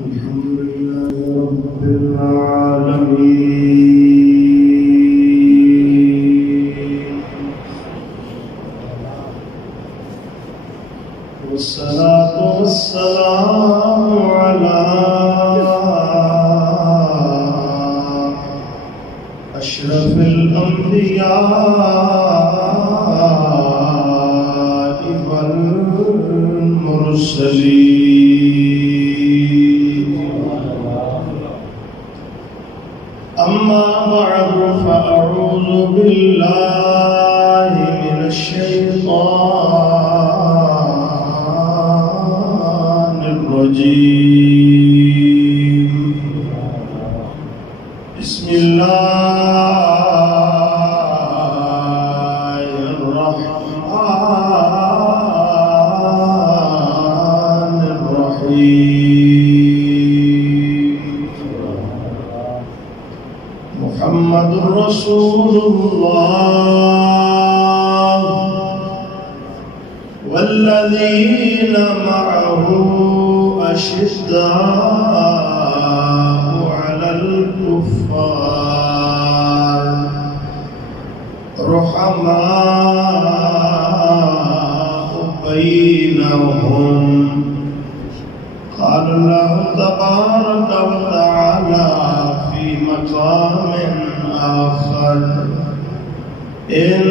الحمد لله رب العالمين والصلاة والسلام على أشرف الأنبياء والمرسلين أما بعد فأعوذ بالله من الشيطان الرجيم بسم الله الرحمن الرحيم محمد رسول الله والذين معه أشداء على الكفار رحماء بينهم قال الله تبارك وتعالى في مقام آخر إن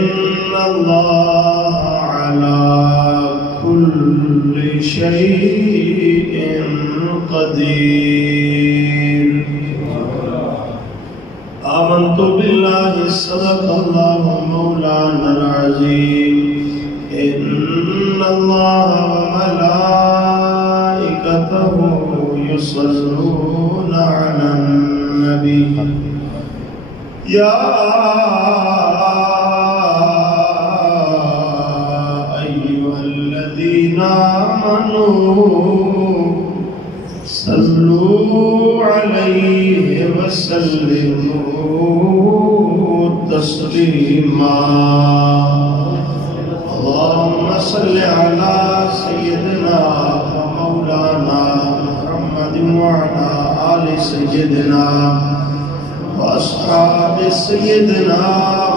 الله على كل شيء قدير آمنت بالله صدق الله مولانا العظيم إن الله وملائكته يصلون على النبي يا أيها الذين آمنوا صلوا عليه وسلموا تسليما اللهم صل على سيدنا ومولانا محمد وعلى آل سيدنا وأصحاب سيدنا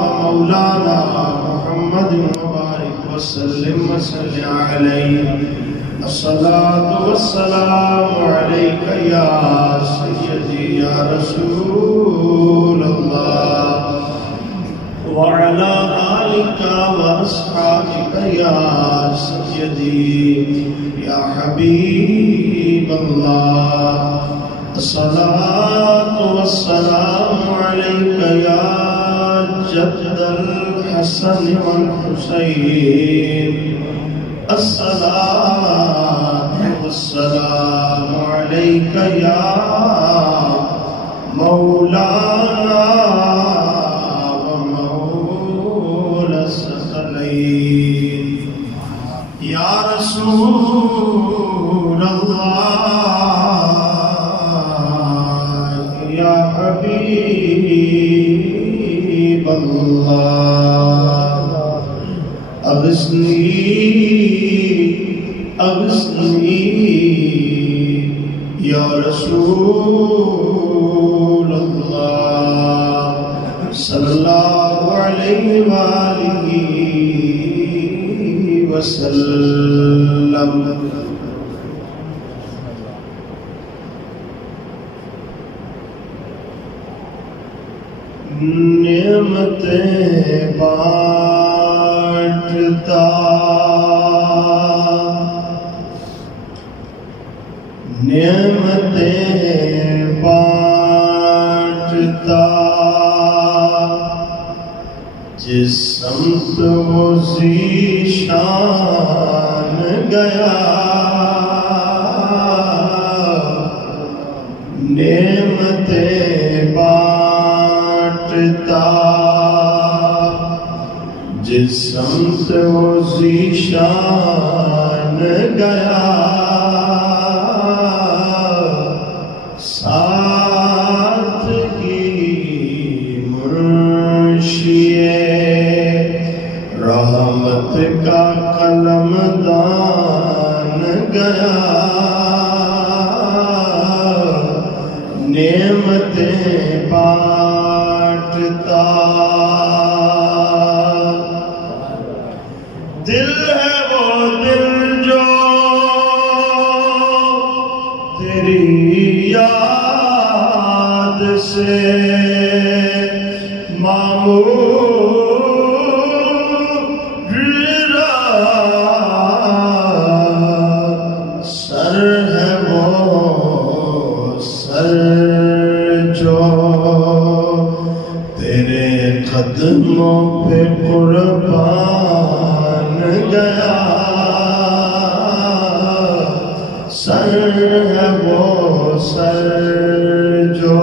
ومولانا محمد وبارك وسلم عليه الصلاة والسلام عليك يا سيدي يا رسول الله وعلى آلك وأصحابك يا سيدي يا حبيب الله الصلاة والسلام عليك يا جد الحسن والحسين الصلاة والسلام عليك يا مولانا ومولى الثقلين يا رسول الله يا حبيب الله أغثني يا رسول الله صلى الله عليه وآله وسلم نعمتیں بانٹتا نعمتیں بانٹتا جس سمت وہ ذیشان گیا نعمتیں بانٹتا جس سمت وہ ذیشان گیا سادگی منشیے رحمت کا قلم دان گیا دل ہے وہ دل جو تیری یاد سے قدموں پہ قربان گیا سر ہے وہ سر جو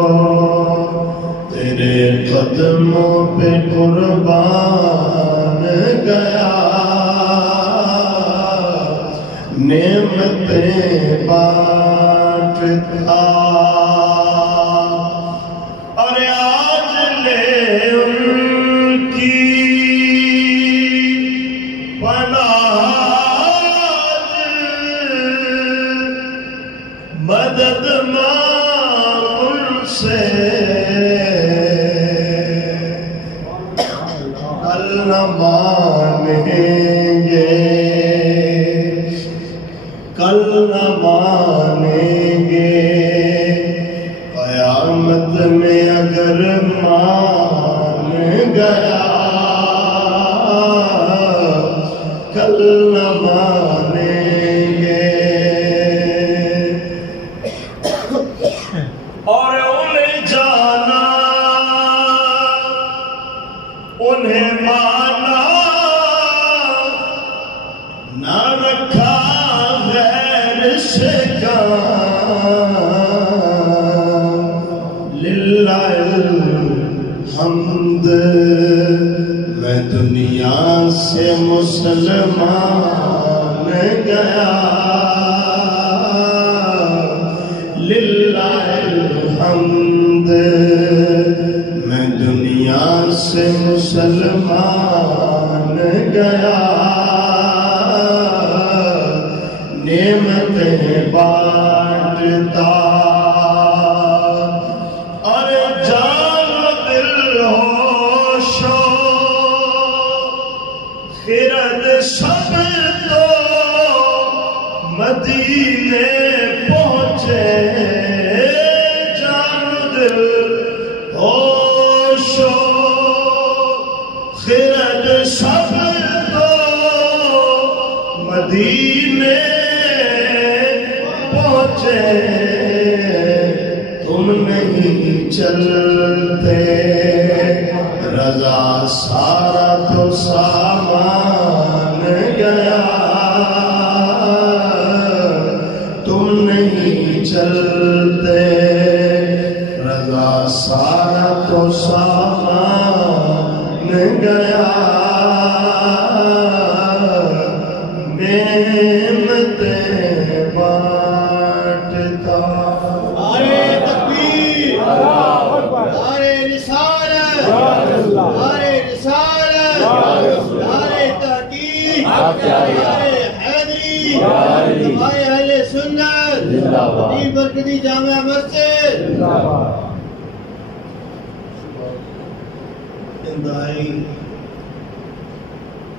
تیرے قدموں پہ قربان گیا نعمتیں بانٹتا مدد مانگ سے کل نہ مانیں گے کل نہ مانیں گے قیامت میں اگر مان گیا کل نہ مانیں گے اور انہیں جانا انہیں مانا نہ رکھا غیر سے کام للہ الحمد میں دنیا سے مسلمان گیا للہ الحمد میں دنیا سے مسلمان گیا نعمتیں بانٹتا اور جان دل ہوش و خرد سب تو مدینے پہنچے جان دل ہوش و خرد سب تو مدینے پہنچے تم نہیں چلتے رضا سارا تو سامان گیا تم نہیں چلتے رضا سارا تو سامان گیا نعمتیں بانٹتا نعرہ تکبیر نعرہ رسالت نعرہ رسالت نعرہ تحقیق نعرہ حیدری علماء اہل سنت نئی برکتی جامع مسجد انتہائی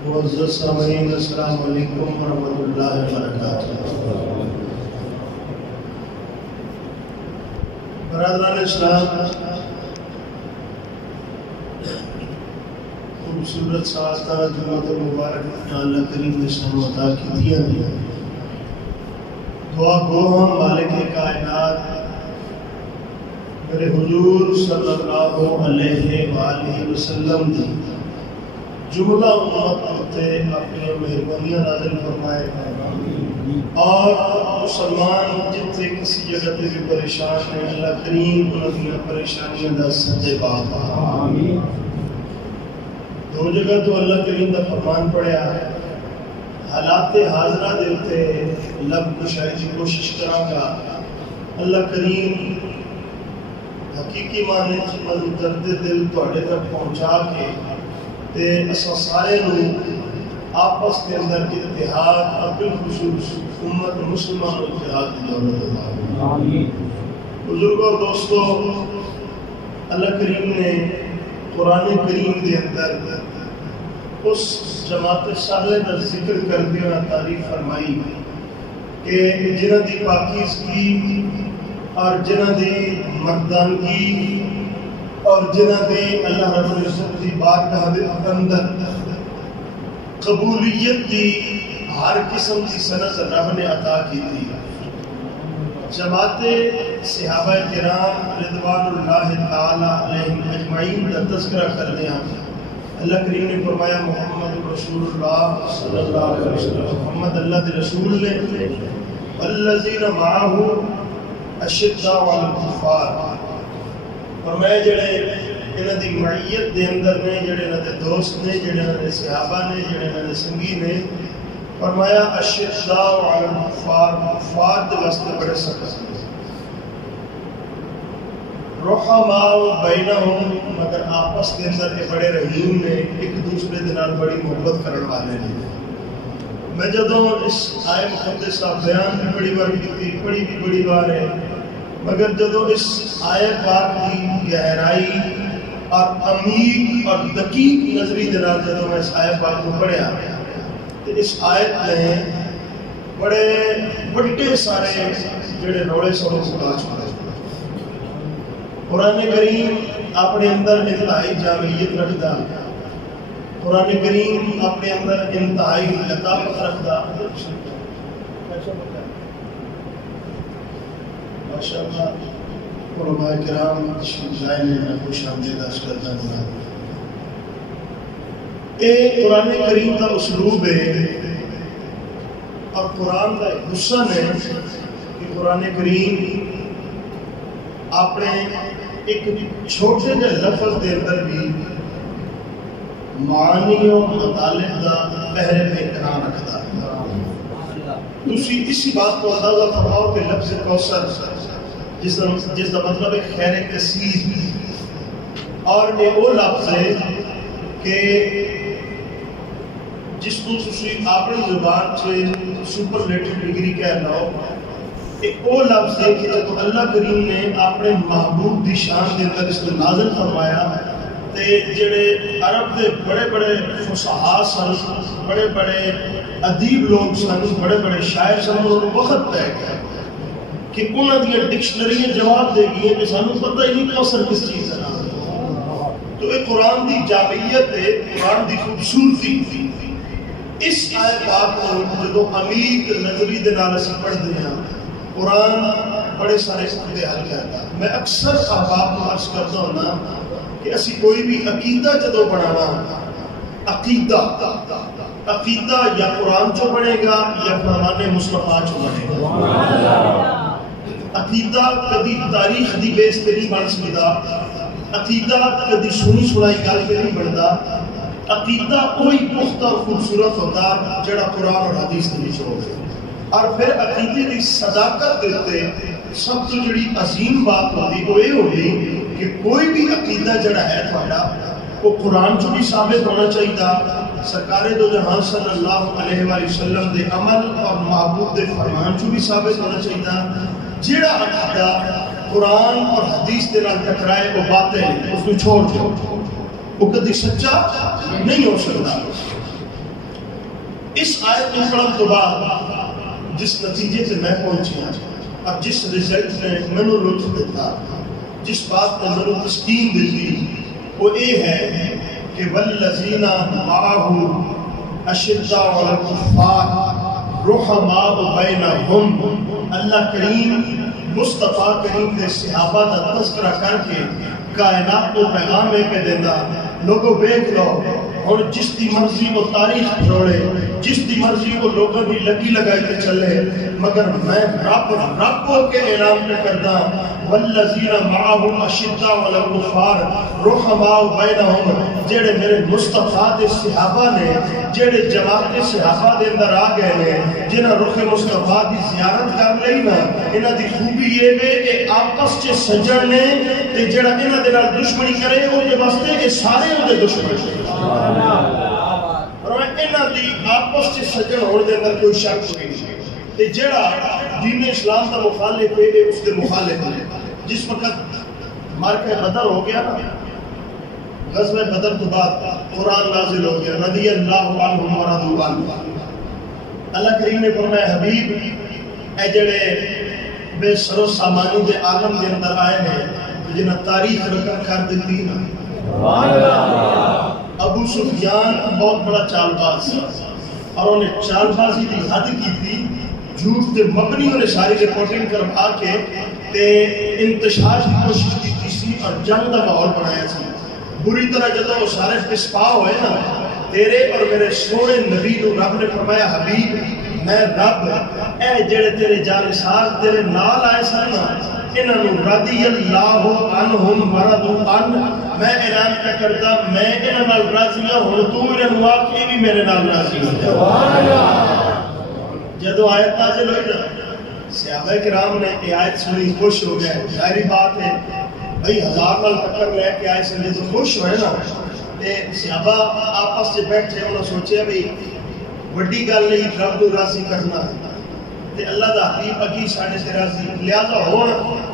معزز سامعین السلام علیکم ورحمۃ اللہ وبرکاتہ برادران اسلام خوبصورت سازدہ جمعۃ المبارک میں اللہ کریم نے سب عطا کی دیا دعا گو ہم مالک کائنات میرے حضور صلی اللہ علیہ وآلہ وسلم دی جملہ امت ہوتے اپنی مہربانیاں نازل فرمائے اور مسلمان جتنے کسی جگہ پہ بھی پریشان ہیں اللہ کریم انہیں پریشانیاں دا سدے بات دو جگہ تو اللہ کریم دا فرمان پڑیا حالات حاضرہ دیتے لب کشائی کی کوشش کروں گا اللہ کریم حقیقی معنی من درد دل توڑے تک پہنچا کے تے اساں سارے لوگ آپس کے اندر اتحاد اور بالخصوص امت مسلمان اتحاد کی دولت اللہ بزرگوں اور دوستوں اللہ کریم نے قرآن کریم کے اندر اس جماعت صالح کا ذکر کر دیا تعریف فرمائی کہ جنہ دی پاکیزگی اور جنہ دی مردانگی اور جنہ دی اللہ رب العزت دی بارگاہ دے اندر قبولیت دی ہر قسم کی سند رب نے عطا کی تھی. جماعت صحابہ کرام رضوان اللہ تعالی علیہم اجمعین کا تذکرہ کر دیا. اللہ کریم نے فرمایا محمد رسول اللہ صلی اللہ علیہ وسلم، محمد اللہ کے رسول نے الذین معہ اشداء علی الکفار، فرمایا جڑے انہاں دی معیت دے اندر نے، جڑے انہاں دے دوست نے، جڑے انہاں دے صحابہ نے، جڑے انہاں دے سنگی نے، فرمایا اشداء علی الکفار، کفار دے واسطے بڑے سخت، رحماء بینہم، مگر آپس کے اندر یہ بڑے رحیم نے، ایک دوسرے دے نال بڑی محبت کرنے والے نے. میں جدوں اس آئے مقدسہ بیان بھی بڑی بار کی پڑھی بھی بڑی بار ہے، مگر جدوں اس آئے پاک کی گہرائی اور عمیق اور دقیق نظری دے نال جدوں میں اس آئے پاک کو پڑھیا تو اس آیت میں بڑے بڑے سارے جڑے روڑے سڑوں کو کاج پڑے. قرآن کریم اپنے اندر انتہائی جامعیت رکھتا، قرآن کریم اپنے اندر انتہائی لطافت رکھتا. ماشاءاللہ علماء کرام تشریف لائے نے، میں خوش آمدید عرض کرتا ہوں. یہ قرآن کریم کا اسلوب ہے اور قرآن کا حسن ہے کہ قرآن کریم اپنے ایک چھوٹے سے لفظ دے اندر بھی معانی و مطالب کا پہرے پہ احترام رکھتا ہے. تسی اسی بات کو اندازہ فرماؤ کہ لفظ کوثر جس کا مطلب ہے خیر کثیر، اور یہ وہ لفظ ہے کہ جس کو تسی اپنی زبان سے سپرلیٹو ڈگری کہہ لو، ایک وہ لفظ ہے کہ جب اللہ کریم نے اپنے محبوب دی شان کے اندر اس کو نازل فرمایا تے جڑے عرب دے بڑے بڑے فصحاء سن، بڑے بڑے ادیب لوگ سن، بڑے بڑے شاعر سن، انہوں وقت پہ گیا کہ انہوں نے ڈکشنری جواب دے گی کہ سانوں پتہ ہی نہیں کوثر کس چیز ہے. تو یہ قرآن دی جامعیت ہے، قرآن دی خوبصورتی. اس آئے پاک کو جدو عمیق نظری دے نال اسی پڑھتے ہیں، قرآن بڑے سارے خطے حل کرتا. میں اکثر احباب کو عرض کرتا ہوں نا کہ اسی کوئی بھی عقیدہ جدو بنانا، عقیدہ یا قرآن چو بنے گا یا فرمان مصطفیٰ چو بنے گا. عقیدہ کدی تاریخ دی بیس پہ نہیں بن سکتا، عقیدہ کدی سنی سنائی گل پہ نہیں بنتا. عقیدہ کوئی پختہ اور خوبصورت ہوتا جڑا قرآن اور حدیث کے نیچے ہو گئے. اور پھر عقیدے کی صداقت دیتے سب تو جڑی عظیم بات ہوتی وہ یہ ہوگی کہ کوئی بھی عقیدہ جڑا ہے تھوڑا وہ قرآن چو بھی ثابت ہونا چاہیے، سرکار دو جہان صلی اللہ علیہ وآلہ وسلم دے عمل اور محبوب دے فرمان چو بھی ثابت ہونا چاہیے. جڑا عقیدہ قرآن اور حدیث دے نال ٹکرائے وہ باطل ہے، اس کو چھوڑ دو، وہ کدی سچا نہیں ہو سکتا. اس آیت میں پڑھن تو بعد جس نتیجے سے میں پہنچی اور جس رزلٹ نے منو لطف دیتا، جس بات نے منو تسکین دیتی، وہ یہ ہے کہ والذین معہ اشداء علی الکفار رحماء بینہم. اللہ کریم مصطفیٰ کریم کے صحابہ کا تذکرہ کر کے کائنات کو پیغام پہ دینا. لوگوں دیکھ لو اور جس دی مرضی وہ تاریخ چھوڑے، جس دی مرضی وہ لوگوں کی لگی لگائی کے چلے، مگر میں رب ہو کے اعلان پہ کرتا والذین معہ اشداء علی الکفار رحماء بینہم. جڑے میرے مصطفیٰ دے صحابہ نے، جڑے جماعت صحابہ دے اندر آ گئے نے، جنہاں رخ مصطفیٰ دی زیارت کر لئی نا، انہاں دی خوبی یہ ہے کہ آپس چ سجن نے تے جڑا انہاں دے نال دشمنی کرے او دے واسطے کہ سارے او دے دشمن نے. اور انہاں دی آپس چ سجن ہونے دے اندر کوئی شک نہیں. تے جڑا دین اسلام دا مخالف ہے اس دے مخالف ہے. جس وقت مارکہ بدر ہو گیا نا، غزوہ بدر تو بعد قرآن نازل ہو گیا، رضی اللہ عنہم ورضوا عنہ۔ اللہ کریم نے فرمایا حبیب اے جڑے بے سر و سامانی دے عالم دے اندر آئے ہیں جنہیں تاریخ رقم کر دیتی نا۔ ابو سفیان بہت بڑا چال باز اور انہیں چال بازی کی حد کی تھی، جھوٹ تے مبنی انہیں ساری رپورٹنگ کروا کے تے انتشار کی کوشش کی تھی اور جنگ کا ماحول بنایا سی۔ بری طرح جب وہ سارے پسپا ہوئے نا، تیرے اور میرے سونے نبی کو رب نے فرمایا حبیب میں رب اے جڑے تیرے جانسار تیرے نال آئے سن نا، انہوں رضی اللہ عنہم ورضوا عنہ، میں اعلان کا کرتا میں انہوں نال راضی ہوں، تو انہوں آکھ یہ بھی میرے نال راضی ہوں۔ جدو آیت نازل ہوئی نا، صحابہ کرام نے یہ آیت سنی خوش ہو گئے۔ ظاہری بات ہے بھئی 1000 نال ٹکر لے کے آئے سن تو خوش ہوئے نا، تے صحابہ آپس سے بیٹھے انہوں سوچے بھئی بڑی گل نہیں رب کو راضی کرنا تے اللہ دا حبیب اگی ساڑھے سے راضی، لہذا ہون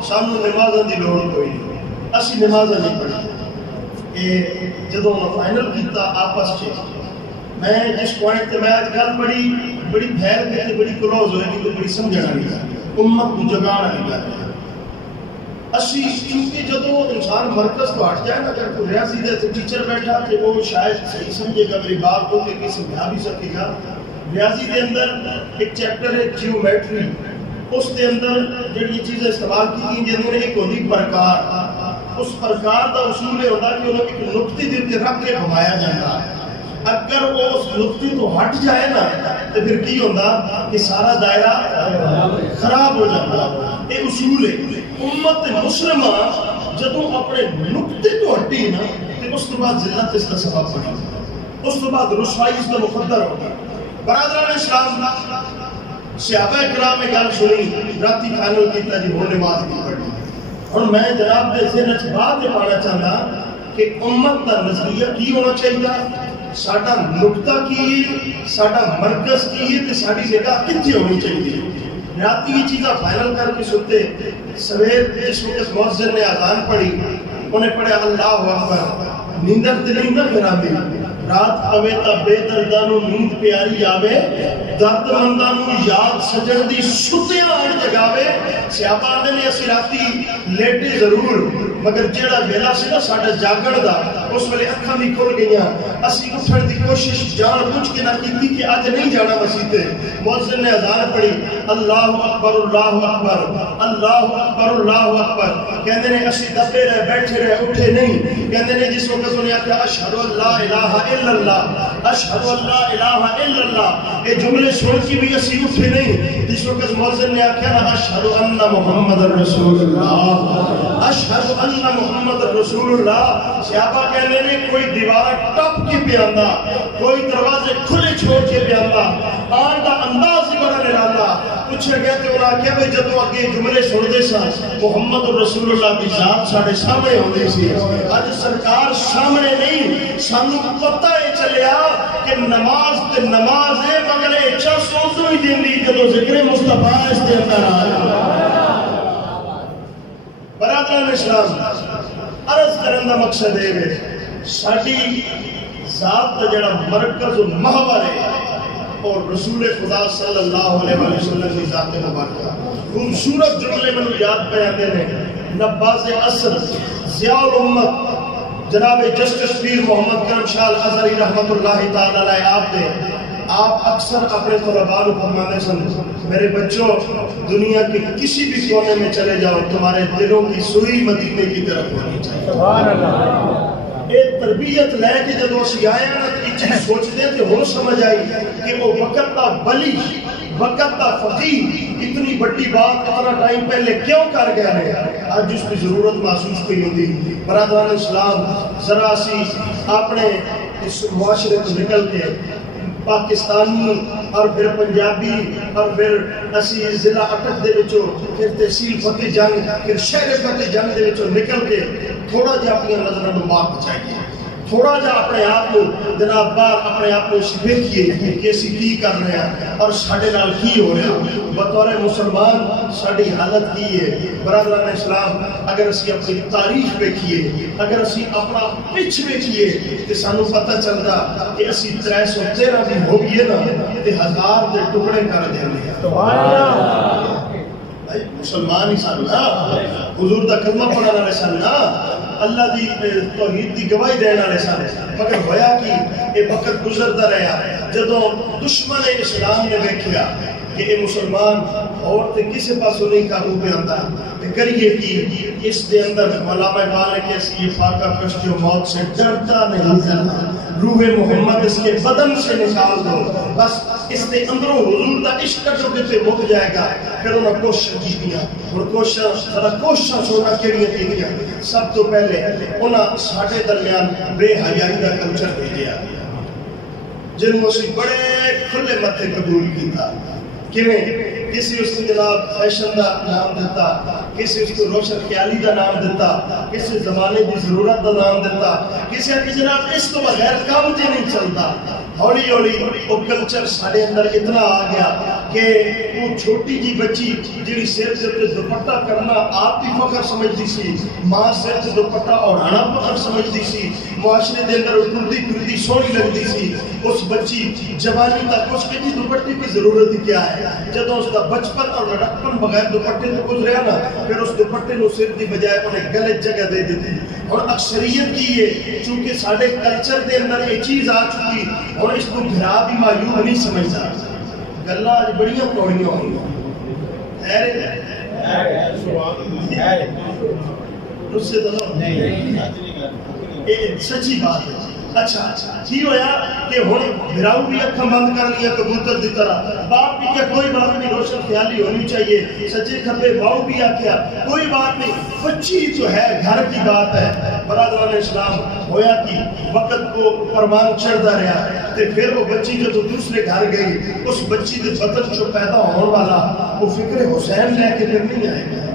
سامنے نمازاں دی لوڑ کوئی نہیں، اسی نمازاں نہیں پڑھی۔ جدوں انہوں فائنل کیتا آپس سے، میں جس پوائنٹ تے میں آج گل بڑی پھیل کے بڑی کلوز ہوئے گی، بڑی سمجھنا نہیں گا، امت کو جگانا نہیں گا۔ اسی چونکہ جدو انسان مرکز کو ہٹ جائے نا، اگر کوئی ریاضی دے ٹیچر بیٹھا کہ وہ شاید صحیح سمجھے گا میری بات کو کہ سمجھا بھی سکے گا۔ ریاضی دے اندر ایک چیپٹر ہے جیومیٹری، اس دے اندر جڑی چیزیں استعمال کی گئی جن میں ایک ہوتی پرکار، اس پرکار دا اصول یہ ہوتا کہ انہوں ایک نقطے دے کے رکھ کے گھمایا جاتا ہے۔ اگر وہ اس نقطے تو ہٹ جائے نا تو پھر کی ہوتا کہ سارا دائرہ خراب ہو جاتا۔ یہ اصول ہے۔ امت مسلمہ جدوں اپنے نقطے تو ہٹی نا تو اس کے بعد ذلت اس کا سبب بنی، اس کے بعد رسوائی اس کا مقدر ہوگا۔ برادران اسلام صحابہ کرام میں گل سنی، راتی فائنل کیتا جی وہ نماز کی پڑھی۔ اور میں جناب دے ذہن وچ بات یہ پانا چاہتا کہ امت کا نظریہ کی ہونا چاہیے، ساڈا نقطہ کی ہے، ساڈا مرکز کی ہے تے ساڈی نگاہ کتھے ہونی چاہیے۔ راتی یہ چیزاں فائنل کر کے سنتے، سویر جس وقت مؤذن نے اذان پڑھی انہیں پڑھا اللہ اکبر، نیندر تے نہیں نہ خرابی، رات آوے تا بے دردانو نیند پیاری آوے، درد مندانو یاد سجن دی ستیاں آن جگاوے۔ صحابہ آندے نے اسی راتی لیٹے ضرور مگر جیڑا ویلا سی نا ساڈا جاگن دا اس ویلے اکھاں بھی کھل گئیاں، اسی اٹھن دی کوشش جان بوجھ کے نہ کیتی کہ اج نہیں جانا مسجد تے۔ مؤذن نے اذان پڑھی اللہ اکبر اللہ اکبر اللہ اکبر اللہ اکبر، کہندے نے اسی دبے رہے بیٹھے رہے اٹھے نہیں، کہندے نے جس وقت انہیں آخیا اشہد ان لا الہ الا اللہ اشہد ان لا الہ الا اللہ، یہ جملے سن کے بھی اسی اٹھے نہیں۔ جس وقت مؤذن نے آخیا نا اشہد ان محمد رسول اللہ اشہد ان محمد رسول اللہ، صحابہ کہنے نے کوئی دیوار ٹپ کے پہ آندا، کوئی دروازے کھلے چھوڑ کے پہ آندا، آن دا انداز ہی بڑا نرالا۔ پوچھا گیا کہ انہاں کیا بھئی جدو اگے جملے سن دے سا محمد رسول اللہ دی ذات ساڑھے سامنے ہوندی سی، اج سرکار سامنے نہیں، سانو پتہ ہے چلیا کہ نماز تے نماز ہے مگر اچھا سوچو ہی دیندی جدو ذکر مصطفیٰ اس دے اندر آیا۔ برادران اسلام عرض کرن دا مقصد ہے ساڈی ذات دا جڑا مرکز و محور ہے اور رسول خدا صلی اللہ علیہ وسلم کی ذات مبارکہ۔ خوبصورت جملے میں یاد پہ آتے ہیں، نباز اثر ضیاء الامت جناب جسٹس پیر محمد کرم شاہ الازہری رحمت اللہ تعالی علیہ آپ اکثر اپنے طلباء کو فرماتے سن میرے بچوں دنیا کے کسی بھی کونے میں چلے جاؤ تمہارے دلوں کی سوئی مدینے کی طرف ہونی چاہیے۔ سبحان اللہ۔ ایک تربیت لے کے جب اسی آئے نا تو ایک چیز سوچتے تھے ہو سمجھ آئی کہ وہ وقت کا بلی وقت کا فقیر اتنی بڑی بات اتنا ٹائم پہلے کیوں کر گیا ہے، آج جس کی ضرورت محسوس کی ہوتی۔ برادران اسلام ذرا سی اپنے اس معاشرے کو نکل کے پاکستانی اور پھر پنجابی اور پھر اسی ضلع اٹک دے وچوں پھر تحصیل فتح جنگ پھر شہر فتح جنگ دے وچوں نکل کے تھوڑا جہا اپنی نظروں کو مار بچائیے۔ تھوڑا جا اپنے آپ کو جناب باہر اپنے آپ کو دیکھیے کہ اسی کی کر رہے ہیں اور ساڈے نال کی ہو رہا ہے بطور مسلمان ساری حالت کی ہے برادران اسلام اگر اسی اپنی تاریخ دیکھیے اگر اسی اپنا پچھ دیکھیے تو سانو پتہ چلتا کہ اسی 313 بھی ہو گئے نا تے 1000 دے ٹکڑے کر دیں مسلمان ہی سن نا حضور دا کلمہ پڑھنے والے سن نا اللہ دی توحید دی گواہی دینے والے سن مگر ہویا کہ یہ وقت گزرتا رہا جدوں دشمن اسلام نے دیکھا کہ یہ مسلمان اور تے کسے پاسوں نہیں قابو پہ آتا تے کریے کہ اس دے اندر علامہ اقبال نے کہ یہ فاقہ کش جو موت سے ڈرتا نہیں ڈرتا روح محمد اس کے بدن سے نکال دو بس اس دے اندروں حضور دا عشق جو کتے مک جائے گا پھر انہوں کوشش کی دیا اور کوشش سونا کیڑیاں کی دیا سب تو پہلے انہوں ساڑھے درمیان بے حیائی دا کلچر بھی دیا جنہوں اسی بڑے کھلے متے قبول کی تھا کیونیں کسی اس کو جناب فیشن دا نام دیتا کسی اس کو روشن خیالی دا نام دیتا کسی زمانے کی ضرورت دا نام دیتا کسی کہ جناب اس کو بغیر کام جے نہیں چلتا ہولی ہولی وہ کلچر سارے اندر اتنا آ گیا کہ وہ چھوٹی جی بچی جی سر سے دوپٹہ کرنا آپ بھی فخر سمجھتی سی ماں سر سے دوپٹہ اوڑھانا فخر سمجھتی سی معاشرے دے اندر ٹردی پھردی سونی لگتی سی اس بچی جوانی تک اس کے جی دوپٹے کی ضرورت کیا ہے جب اس کا بچپن اور لڑکپن بغیر دوپٹے تو گزریا نا پھر اس دوپٹے کو سر دی بجائے انہیں غلط جگہ دے دیتی اور اکثریت کی ہے چونکہ سارے کلچر دے اندر یہ چیز آ چکی اور اس کو گھرا بھی معیوب نہیں سمجھتا گلا آج بڑیاں کوڑیاں ہوئی اس سے سچی بات ہے اچھا کی ہویا کہ ہن بھراؤ بھی اکھاں بند کر لیا کبوتر دی طرح باپ بھی کیا کوئی بات نہیں روشن خیالی ہونی چاہیے سچے کھبے باؤ بھی آکھیا کوئی بات نہیں بچی تو ہے گھر کی بات ہے برادران اسلام ہویا کہ وقت کو فرمان چڑھتا رہا تے پھر وہ بچی جو تو دوسرے گھر گئی اس بچی دے بدن جو پیدا ہونے والا وہ فکر حسین لے کے پھر نہیں آئے گا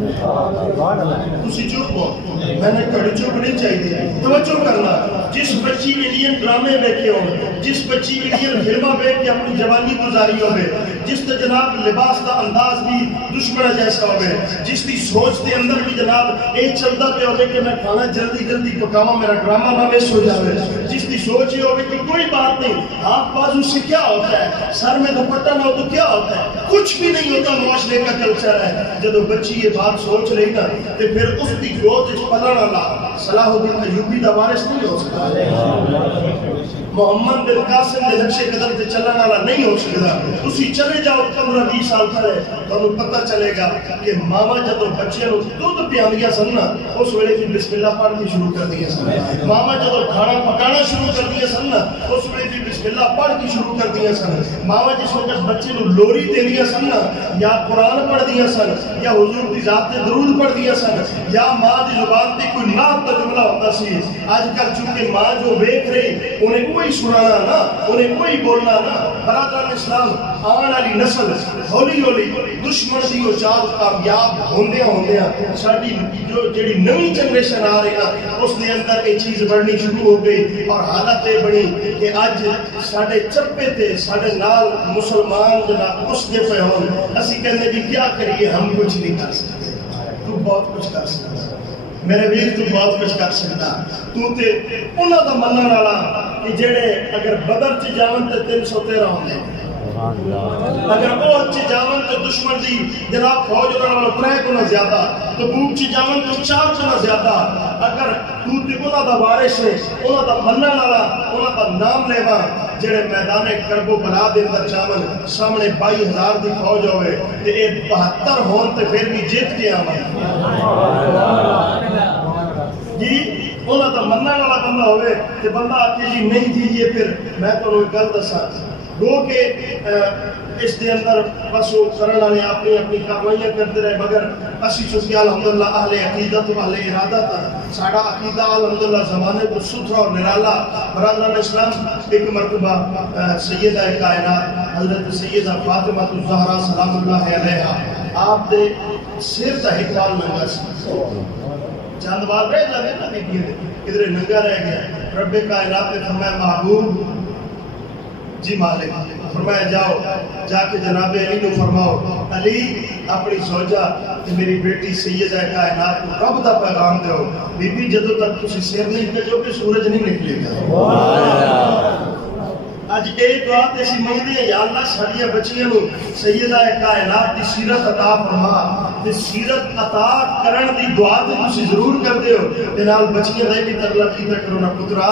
تسی چپ ہو میں نے کڑی چپ نہیں چاہیے توجہ کرنا جس بچی انڈین ڈرامے دیکھے ہوں جس بچی انڈین فلمہ دیکھ کے اپنی جوانی گزاری ہوئے جس تے جناب لباس دا انداز بھی دشمن جیسا ہوئے جس دی سوچ دے اندر بھی جناب ایک چلتا پہ ہوئے کہ میں کھانا جلدی جلدی پکاواں میرا ڈرامہ نہ مس ہو جاوے جس دی سوچ یہ ہوئے کہ کوئی بات نہیں ہاتھ بازو سے کیا ہوتا ہے سر میں دوپٹہ نہ ہو تو کیا ہوتا ہے کچھ بھی نہیں ہوتا معاشرے کا کلچر ہے جب بچی یہ بات سوچ رہی نا تو پھر اس کی گود پلن والا صلاح الدین ایوبی دا وارث نہیں ہو سکتا محمد بن قاسم دے نقشے قدم سے چلنے والا نہیں ہو سکتا اسی چلے جاؤ 15-20 سال پہلے تو پتہ چلے گا کہ ماما جب بچے نو دودھ پیاندیاں سن نا اس ویلے بھی بسم اللہ پڑھنی شروع کر دیا سن ماما جب کھانا پکانا شروع کر دیا سن نا اس ویلے بھی بسم اللہ پڑھ کے شروع کر دیا سن ماما جس وقت بچے نو لوری دے دیا سن نا یا قرآن پڑھ دیا سن یا حضور دی ذات تے درود پڑھ دیا سن یا ماں دی زبان تے کوئی نعت دا جملہ ہوتا سی آج کل چونکہ ماں جو دیکھ رہی انہیں کوئی سنانا نا انہیں کوئی بولنا نا برادران اسلام آن والی نسل ہولی ہولی دشمن دی وہ چال کامیاب ہوندیاں ساری جو جڑی نئی جنریشن آ رہی نا اس نے اندر ایک چیز بڑھنی شروع ہو گئی اور حالت یہ بڑی کہ آج ساڑھے چپے تھے ساڑھے نال مسلمان جناب اس دے پہ ہوں اسی کہنے بھی کیا کریے ہم کچھ نہیں کر سکتے تو بہت کچھ کر سکتا میرے ویر تو بہت کچھ کر سکتا تو تے انہاں دا منن والا کہ جڑے اگر بدر چ جاون تے 313 ہوندے اگر وہ اچھے جاون تو دشمن دی جناب فوج انہوں نے 3 گنا زیادہ تبوک چی جاون تو 4 گنا زیادہ اگر تو تے انہاں دا وارث ہے انہاں دا منن والا انہاں دا نام لیوا جڑے میدان کرب و بلا دے اندر جاون سامنے 22,000 دی فوج ہوئے تے اے 72 ہون تے پھر بھی جیت کے آون جی انہاں دا منن والا بندہ ہوئے تے بندہ آکے جی نہیں جی یہ پھر میں تو انہوں گل دسا گو کہ اس دے اندر بس وہ کرنا نے اپنی اپنی کاروائیاں کرتے رہے مگر اسی چونکہ الحمدللہ اہل عقیدت و اہل ارادہ تھا ساڑھا عقیدہ الحمدللہ زمانے کو ستھرا اور نرالا برادران اسلام ایک مرتبہ سیدہ کائنات حضرت سیدہ فاطمہ الزہرا سلام اللہ علیہ آپ دے سیر تا حکمال ننگا سی چاند بار رہ جانے نا دیکھئے ادھر ننگا رہ گیا رب کائنات نے فرمایا محبوب جی مالک، فرمایا جاؤ جا کے جناب علی کو فرماؤ علی اپنی زوجہ کہ میری بیٹی سیدہ کائنات کو رب دا پیغام دیو، بی بی جدو تک تسی سیر نہیں کجو کہ سورج نہیں نکلے گا۔ آج ایک دعا ایسی منگدی ہے، یا اللہ ساڑیاں بچیاں نو سیدہ کائنات دی سیرت عطا فرما، تے سیرت عطا کرن دی دعا تے تسی ضرور کر دیو، تے نال بچیاں دے بھی ترلا کیتا کرو نہ پترا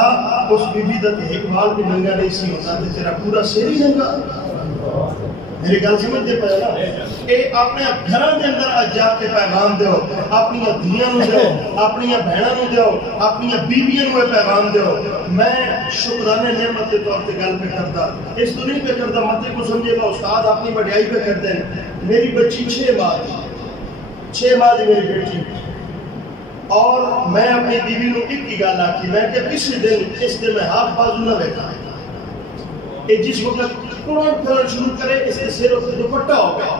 اس بی بی دا تے ایک بال بھی ننگا نہیں سی ہوتا تے تیرا پورا سیر ہی ننگا۔ میری گل سمجھتے پہلا اے اپنے گھراں دے اندر اج جا کے پیغام دیو، اپنی دھیاں نو دیو، اپنی بہناں نو دیو، اپنی بیویاں نو پیغام دیو۔ میں شکرانے نعمت کے طور تے گل پہ کردا، اس تو نہیں پہ کردا مت کو سمجھے گا استاد اپنی وڈیائی پہ کرتے ہیں۔ میری بچی 6 ماہ دی میری بیٹی، اور میں اپنی بیوی نو ایک ہی گل آکھی، میں کہ کسی دن اس دن میں ہاتھ بازو نہ ویکھا، اے جس وقت قرآن پڑھنا شروع کرے اس کے سر اتنے دوپٹہ ہو گیا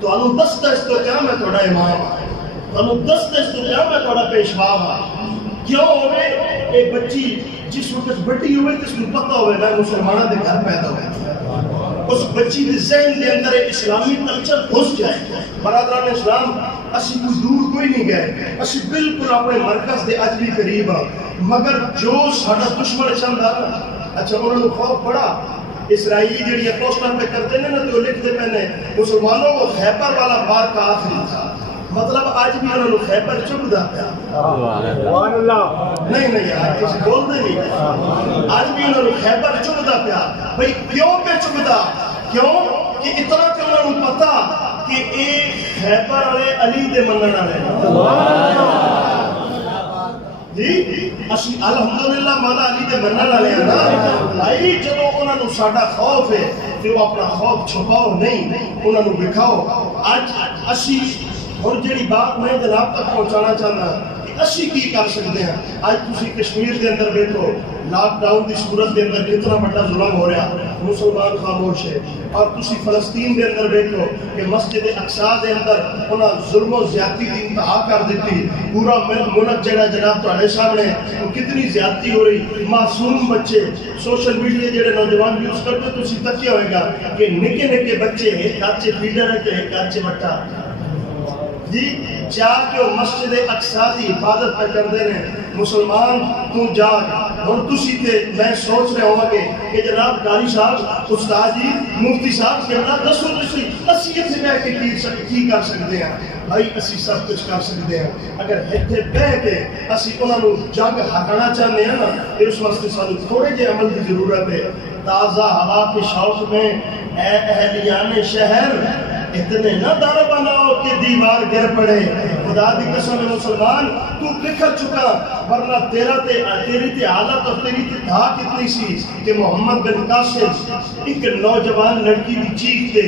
تو انہوں دستا اس تو کیا میں تھوڑا امام ہوں، انہوں دستا اس تو کیا میں تھوڑا پیشوا ہوں۔ کیوں ہوئے اے بچی جس وقت بڑی ہوئے تو اس میں پتہ ہوئے میں مسلمانہ دے گھر پیدا ہوئے، اس بچی دے ذہن دے اندر اسلامی کلچر گھس جائے۔ برادران اسلام اسی کوئی دور کوئی نہیں گئے، اسی بالکل اپنے مرکز دے اج بھی قریب ہاں، مگر جو ساڈا دشمن چاہتا اچھا انہوں نے خوف بڑا اسرائیلی جڑی پوسٹر پہ کرتے ہیں نا تو لکھتے پہنے مسلمانوں کو خیبر والا بار کا آخری تھا، مطلب آج بھی انہوں نے خیبر چبدا پیا نہیں یار کسی بولتے نہیں، آج بھی انہوں نے خیبر چبدا پیا۔ بھئی کیوں پہ چبدا؟ کیوں کہ اتنا کہ انہوں نے پتا کہ اے خیبر والے علی دے منن والے جی اسی الحمدللہ مولا علی دے منن والے ہیں نا بھائی، جدوں انہاں نوں ساڈا خوف ہے کہ وہ اپنا خوف چھپاؤ نہیں، انہاں نوں دکھاؤ۔ اج اسی ہن جڑی بات میں جناب تک پہنچانا چاہنا کہ اسی کی کر سکتے ہیں۔ اج تسی کشمیر دے اندر دیکھو لاک ڈاؤن دی صورت دے اندر کتنا بڑا ظلم ہو رہا، مسلمان خاموش ہے، اور تسی فلسطین دے اندر دیکھو کہ مسجد اقصی دے اندر انہاں ظلم و زیادتی دی انتہا کر دیتی، پورا ملک جڑا جناب تہاڈے سامنے کتنی زیادتی ہو رہی، معصوم بچے سوشل میڈیا جڑے نوجوان یوز کرتے تسی تکیا ہوئے گا کہ نکے نکے بچے ایک ہاتھ سے فیڈر ہے تے ایک ہاتھ سے بٹا جی جا کے وہ مسجد اقصی دی حفاظت پہ کر دے رہے مسلمان تو جاگ۔ اور تسی تے میں سوچ رہے ہوں گے کہ جناب قاری صاحب استاد جی مفتی صاحب کہنا دسو تسی اسی اتنے بیٹھ کے کی کر سکتے ہیں؟ بھائی اسی سب کچھ کر سکتے ہیں اگر اتنے بیٹھ کے اسی انہوں نے جنگ ہٹانا چاہتے ہیں نا، پھر اس واسطے سانو تھوڑے جے عمل کی ضرورت ہے۔ تازہ ہوا کے شوق میں اے اہلیان شہر اتنے نہ در بناؤ کہ دیوار گر پڑے۔ خدا دی قسم مسلمان تو بکھر چکا، ورنہ تیری تے حالت اور تیری تے دھاک اتنی سی کہ محمد بن قاسم ایک نوجوان لڑکی دی چیخ تے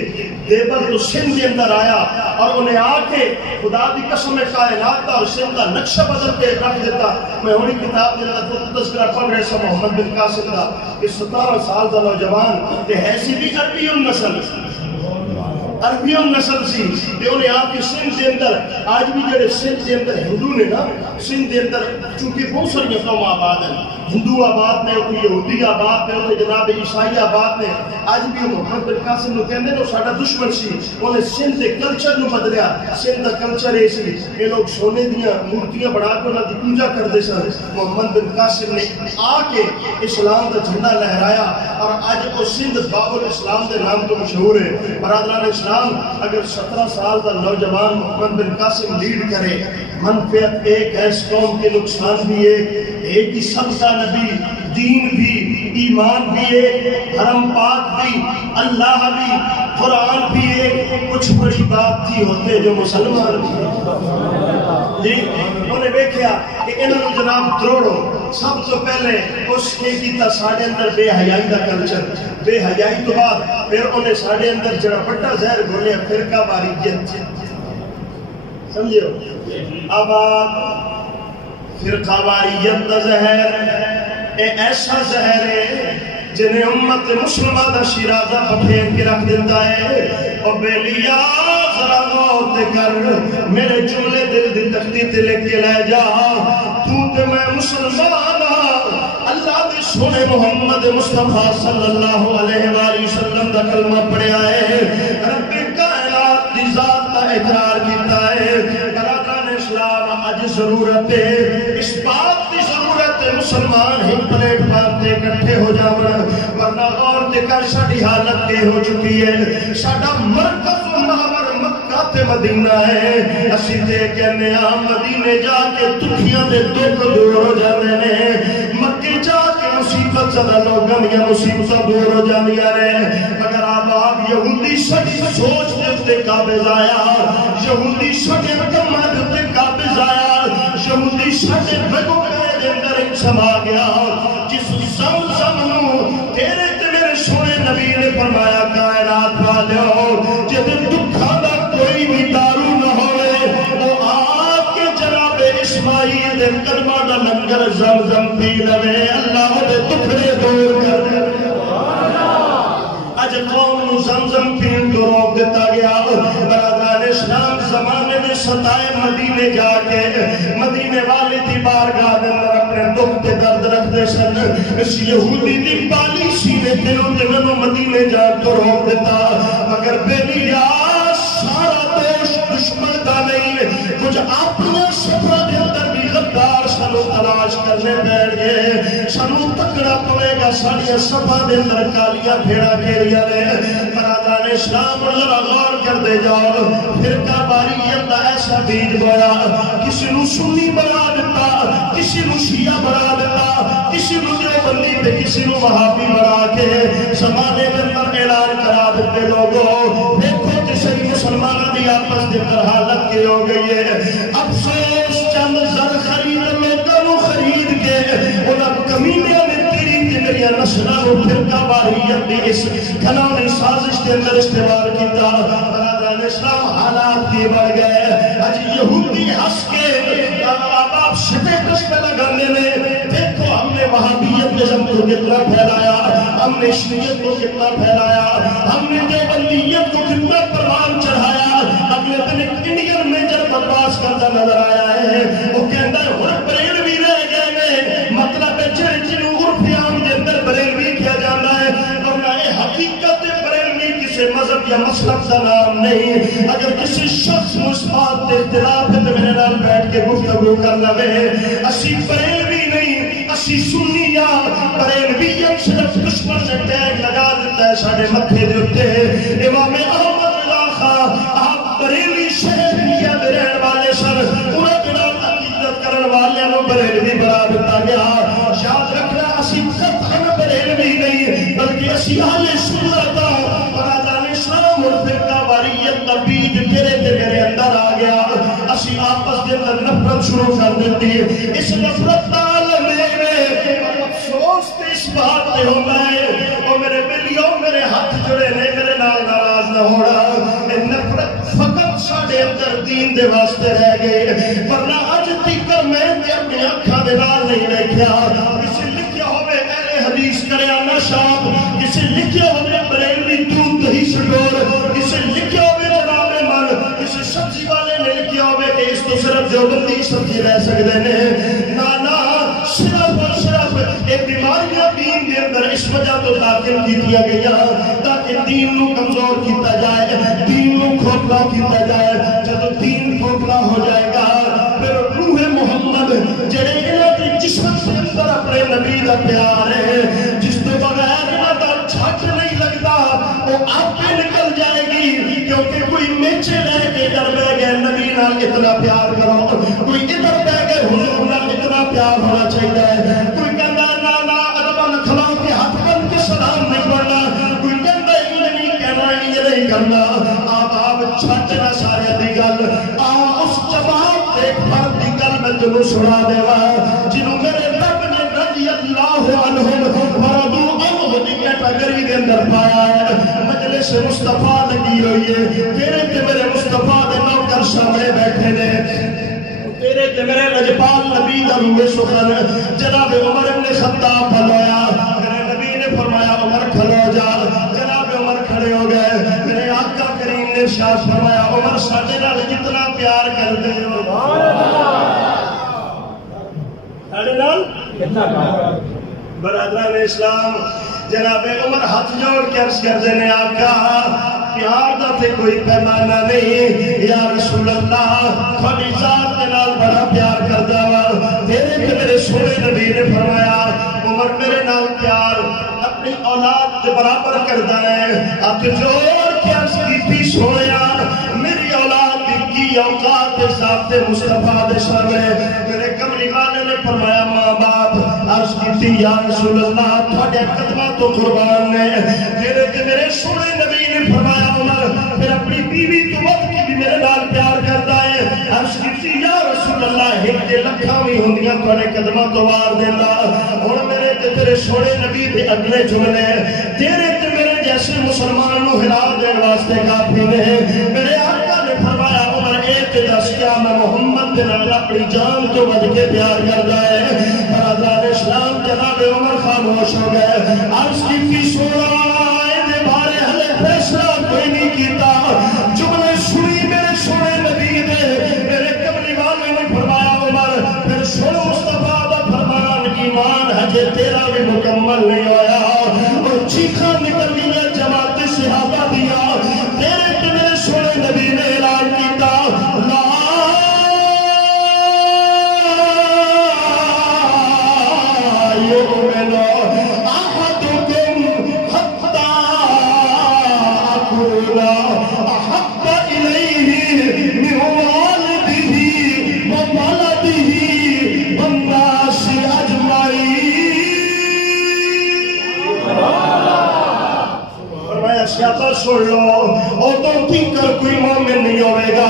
دیبر تو سندھ کے اندر آیا اور انہیں آ کے خدا دی قسم کائنات اور سندھ کا نقشہ بدل کے رکھ دیتا۔ میں ہونی کتاب دے اندر تذکرہ پڑھ رہے سا محمد بن قاسم کا کہ 17 سال کا نوجوان کہ ایسی بھی عربی النسل سی کہ انہیں آپ کے سندھ کے اندر آج بھی جڑے سندھ کے اندر ہندو نے نا، سندھ کے اندر چونکہ بہت ساری قوم آباد ہیں، ہندو آباد میں اتنی یہودی آباد میں اتنے جناب عیسائی آباد میں، آج بھی محمد بن قاسم نو کہندے نے ساڈا دشمن سی، انہیں سندھ کے کلچر نو بدلیا۔ سندھ کا کلچر ہے سی یہ لوگ سونے دیاں مورتیاں بنا کے انہاں دی پوجا کرتے سن۔ محمد بن قاسم نے آ کے اسلام کا جھنڈا لہرایا اور آج وہ سندھ باب الاسلام کے نام تو مشہور ہے۔ برادران اسلام اگر 17 سال کا نوجوان محمد بن قاسم لیڈ کرے، منفعت ایک ہے، اس قوم کے نقصان بھی ایک ہی، سب کا نبی، دین بھی، ایمان بھی ایک، حرم پاک بھی، اللہ بھی، قرآن بھی ایک، کچھ بڑی بات تھی ہوتے جو مسلمان بھی جی انہیں دیکھیا کہ انہوں نے جناب دروڑو سب تو پہلے اس کے کیتا ساڑھے اندر بے حیائی دا کلچر، بے حیائی تو بعد پھر انہیں ساڑھے اندر جڑا بڑا زہر گھولے فرقہ واریت سمجھے ہو۔ اب فرقہ واریت دا زہر اے ایسا زہر ہے جنہیں امت مسلمہ دا شیرازہ پھین کے رکھ دیتا ہے۔ اور بیلیا ذرا غور کر، میرے جملے دل دی تختی تے لے کے لے جا، تو تے میں مسلمان اللہ دے سونے محمد مصطفیٰ صلی اللہ علیہ وآلہ وسلم دا کلمہ پڑھیا ہے، رب کائنات دی ذات کا اقرار کیتا ہے۔ برادران اسلام اج ضرورت ہے، اس بات کی ضرورت ہے مسلمان ہی پلیٹ پانتے اکٹھے ہو جاؤں، ورنہ غور تے کر ساڈی حالت کے ہو چکی ہے۔ ساڈا مرکز و محور مکہ تے مدینہ ہے، اسی تے کہنے مدینے جا کے دکھیاں دے دکھ دور ہو جاندے نے، مکے جا کے مصیبت زدہ لوگاں دیا مصیبتاں دور ہو جاندیاں نے۔ اگر آپ یہودی سڑی سوچ دے تے قابض آیا، یہودی سڑے کماں دے تے قابض آیا، یہودی سڑے بگو پہ دے اندر ایک سما گیا، جس زمزم نو تیرے تے میرے سونے نبی نے فرمایا کائنات والو جب دکھا دا کوئی بھی دارو نہ ہوئے، وہ آگ کے جناب اسماعیل دے کلمہ دا لنگر زمزم پی لوے، اللہ دے دکھڑے دور کر دے۔ اج قوم نو زمزم پین کو روک دیتا گیا۔ برادران اسلام زمانے میں ستائے مدینے جا کے مدینے والے دی بارگاہ دے اندر اپنے دکھ تے درد رکھ دے سن، اس یہودی دی بالی سینے دلوں تے انہوں مدینے جا کو روک دیتا، مگر بیلی یا سارا دوش دشمن دا نہیں، کچھ اپنے سفر دے اندر بھی غدار سنو تلاش کرنے بیٹھ گئے، سنو تکڑا پڑے گا ساڑیاں سفر دے اندر کالیاں پھیڑا گھیریا رہے۔ برادران اسلام ذرا غور کر دے جاؤ، فرقہ باریت دا ایسا بیج بویا، کسی نو سنی بنا دیتا، کسی نو شیعہ بنا دیتا، کسی نو دیوبندی پہ کسی نو وہابی بنا کے زمانے میں اندر اعلان کرا دیتے لوگوں۔ دیکھو کسی مسلمانہ بھی آپس دے کر حالت کے ہو گئی ہے، افسوس چند زر خرید لوگوں خرید کے انہاں کمینے نے تیری میری نسلہ و فرقہ باریت دی اس کھلانی سازش کے اندر استعمال کیتا۔ برادران اسلام حالات کی بڑھ گئے، آج یہودی ہس کے آپ سٹیٹس پہ لگانے میں دیکھو ہم نے وہابیت نظم کو کتنا پھیلایا، ہم نے شیعیت کو کتنا پھیلایا، ہم نے دیوبندیت کو کتنا پروان چڑھایا۔ اگلے دن ایک انڈین میجر بکواس کرتا نظر آیا ہے، وہ کہتا ہے ہر بریلوی رہ گئے، مطلب ہے جنہوں عرفی عام کے اندر بریلوی کیا جانا ہے، ورنہ یہ حقیقت بریلوی کسی مذہب یا مسلک کا نام نہیں۔ اگر کسی شخص مسبات کے اختلاف ہے تو میرے نال بیٹھ کے گفتگو کر لوے، اسی بریلوی نہیں، اسی سنیاں، بریلویت صرف دشمن نے ٹیگ لگا دیتا ہے ساڑھے مکھے دیتے۔ امام احمد رضا خان آپ بریلوی شہر یا برین والے سر انہیں بنا عقیدت کرن والے نو بریلوی بنا دیتا گیا۔ یاد رکھنا اسی قطعن بریلوی نہیں بلکہ اسی اہل سنت برادران اسلام اور فرقہ واریت کا بیج تیرے تے میرے اندر آ گیا، اسی آپس کے اندر نفرت شروع کر دیتی۔ اس نفرت کا عالم میں افسوس تے اس بات پہ ہوتا ہے، اور میرے بلیوں میرے ہاتھ جڑے نے میرے ناراض نہ ہونا، نفرت فقط ساڑھے اندر دین دے واسطے رہ گئے، ورنہ اج تیکر میں اپنی آنکھاں دے نال نہیں دیکھیا۔ کسی لکھیا ہوئے اہل حدیث کریانہ شاپ، کسی لکھیا ہوئے بریلوی دودھ دہی سٹور، کسی لکھیا ہوئے جناب من، کسی سبزی والے نے لکھیا ہوئے کہ اس تو صرف دیوبندی سبزی رہ سکتے ہیں۔ نانا صرف اور صرف ایک بیماریاں دین کے اندر اس وجہ تو داخل کی دیا گیا تاکہ دین نو کمزور کیتا جائے، دین نو کھوکھلا کیتا جائے۔ جب دین کھوکھلا ہو جائے گا پھر روح محمد جڑے انہاں دی جسم سے اندر اپنے نبی دا پیار ہے، جس کے بغیر انہاں دا جھٹ نہیں لگتا، وہ آپ پہ نکل جائے گی، کیونکہ کوئی میچے لے کے ادھر بہ گئے نبی نال اتنا پیار کرو، کوئی ادھر بہ گئے حضور نال اتنا پیار ہونا چاہیے، کوئی کہتا نانا اربن کھلا کے ہاتھ بن کے سلام نہیں پڑھنا، کوئی کہتا یہ نہیں کہنا یہ نہیں کرنا۔ آپ چھٹ نہ سارے دی گل آ اس جواب ایک فرد دی گل میں تمہیں سنا دے گا جنہوں میرے رب نے رضی اللہ عنہم ورضوا عنہ دی کیٹیگری کے اندر پایا ہے۔ مجلس مصطفیٰ لگی ہوئی ہے، تیرے تے میرے مصطفیٰ دے نوکر سامنے بیٹھے نے، تیرے تے میرے لجپال نبی دا روح سخن جناب عمر ابن خطاب پھلویا، میرے نبی نے فرمایا عمر کھلو جا، جناب عمر کھڑے ہو گئے، میرے آقا کریم نے ارشاد فرمایا عمر ساڈے نال جتنا پیار کر دے ہو برادران اسلام جناب عمر ہاتھ جوڑ کے عرض کرتے ہیں آقا پیار دا تے کوئی پیمانہ نہیں یا رسول اللہ تھوڑی ذات کے نال بڑا پیار کردا وا تیرے تے میرے سونے نبی نے فرمایا عمر میرے نال پیار اپنی اولاد کے برابر کردا ہے ہاتھ جوڑ کے عرض کیتی سونیا میری اولاد کی اوقات ذات مصطفیٰ دے سامنے میرے کملی والے نے فرمایا ماں باپ عرض کیتی یا رسول اللہ تھوڑے قدمہ تو قربان نے تیرے تے میرے سونے نبی نے فرمایا عمر پھر اپنی بیوی تو وقت کی بھی میرے نال پیار کرتا ہے عرض کیتی یا رسول اللہ ایک دے لکھاں بھی ہوندیاں تھوڑے قدمہ تو وار دینا اور میرے تے تیرے سونے نبی دے اگلے جملے تیرے تے میرے جیسے مسلمانوں ہلا دے واسطے کافی نے میرے آقا نے فرمایا عمر ایک دس کیا میں محمد دے نال اپنی جان تو بڑھ کے پیار کرتا ہے برادران اسلام جناب عمر خاموش ہو گئے عرض کی سونا دے بارے ہلے فیصلہ کوئی نہیں کیتا جملے سنی میرے سونے نبی دے میرے کملی والے نے فرمایا عمر پھر سن مصطفیٰ دا فرمان ایمان ہے تیرا بھی مکمل نہیں ہویا اور چیخاں نکل گیا جماعت صحابہ دیا تیرے تے میرے سونے نبی نے اعلان کیتا لا یؤمن احدکم حتی اکون احب الیہ من والدہ وولدہ والناس اجمعین سیاتا سن لو اور تو تیکر کوئی مومن نہیں ہوئے گا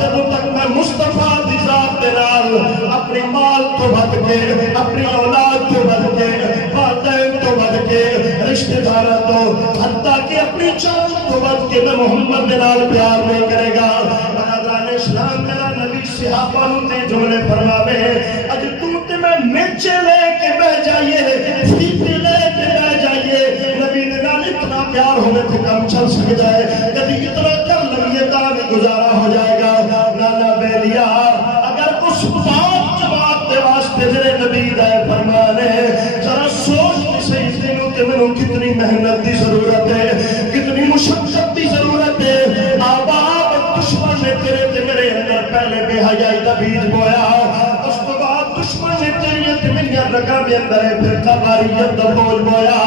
جب تک میں مصطفیٰ دی ذات دے نال اپنی مال تو بڑھ کے اپنی اولاد تو بڑھ کے والدین تو بڑھ کے رشتہ داروں تو حتیٰ کہ اپنی جان تو بڑھ کے میں محمد دے نال پیار نہیں کرے گا برادران اسلام میرا نبی صحابہ تے جملے فرماوے اج تو تے میں میچے لے کے بہ جائیے فیتے لے کے بہ جائیے نبی دے نال اتنا پیار ہونے تو کم چل سکتا ہے کبھی اتنا کر لگیے تا بھی گزارا ہو جائے گا نانا بیلیا اگر اس بات جواب دے واسطے میرے نبی دا فرمان ہے ذرا سوچ سے اس دنوں تے میں کتنی محنت دی ضرورت ہے کتنی مشقت دی ضرورت ہے آباب دشمن نے تیرے تے میرے اندر پہلے بے حیائی دا بیج بویا اس تو بعد دشمن نے تیرے تے میری رگاں دے اندر پھر کباریت دا بوجھ بویا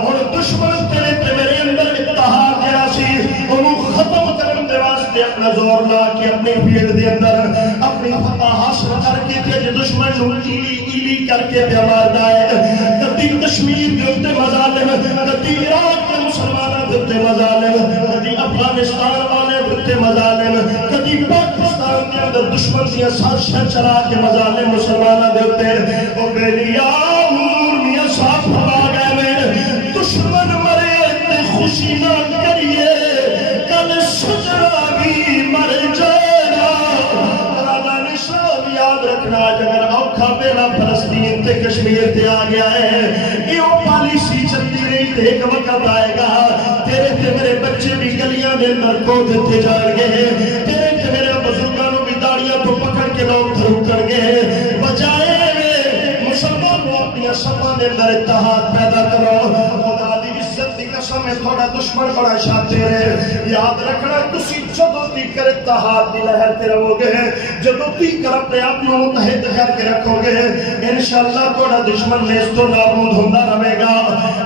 اور دشمن تیرے تے میرے اندر اتحاد گیا سی انہوں ختم کرن دے واسطے اپنا زور لا کے اپنی فیلڈ دے اندر اپنی فتح حاصل کر کے تے دشمن نو ایلی کر کے پیا ماردا ہے کبھی کشمیر دے اوتے مظالم کبھی عراق کے مسلماناں دے اوتے مظالم کبھی افغانستان والے دے اوتے مظالم کبھی پاکستان کے اندر دشمن دی سازشاں چلا کے مظالم مسلماناں دے اوتے او بیلیا نور میاں صاحب فرما گئے میں دشمن مرے تے خوشی نہ کریے کل سجرا بھی مر جائے گا برادران اسلام یاد رکھنا اگر اوکھا بیلا فلسطین تے کشمیر تے آ گیا ہے یہ پالیسی چلتی رہی تے ایک وقت آئے گا تیرے تے میرے بچے بھی گلیاں دے اندر کو دیتے جان گے تیرے تے میرے بزرگاں نو بھی داڑیاں تو پکڑ کے لوگ دھرو کر گے بجائے مسلمانوں اپنی صفوں دے اندر اتحاد پیدا کرو خدا دی عزت دی قسم ہے تھوڑا دشمن بڑا شاطر ہے یاد رکھنا تسی جدوں تیکر اتحاد دی لہر تے رہو گے جدوں تیکر اپنے آپ کو متحد کر کے رکھو گے انشاءاللہ تھوڑا دشمن نیست و نابود ہوندا رہے گا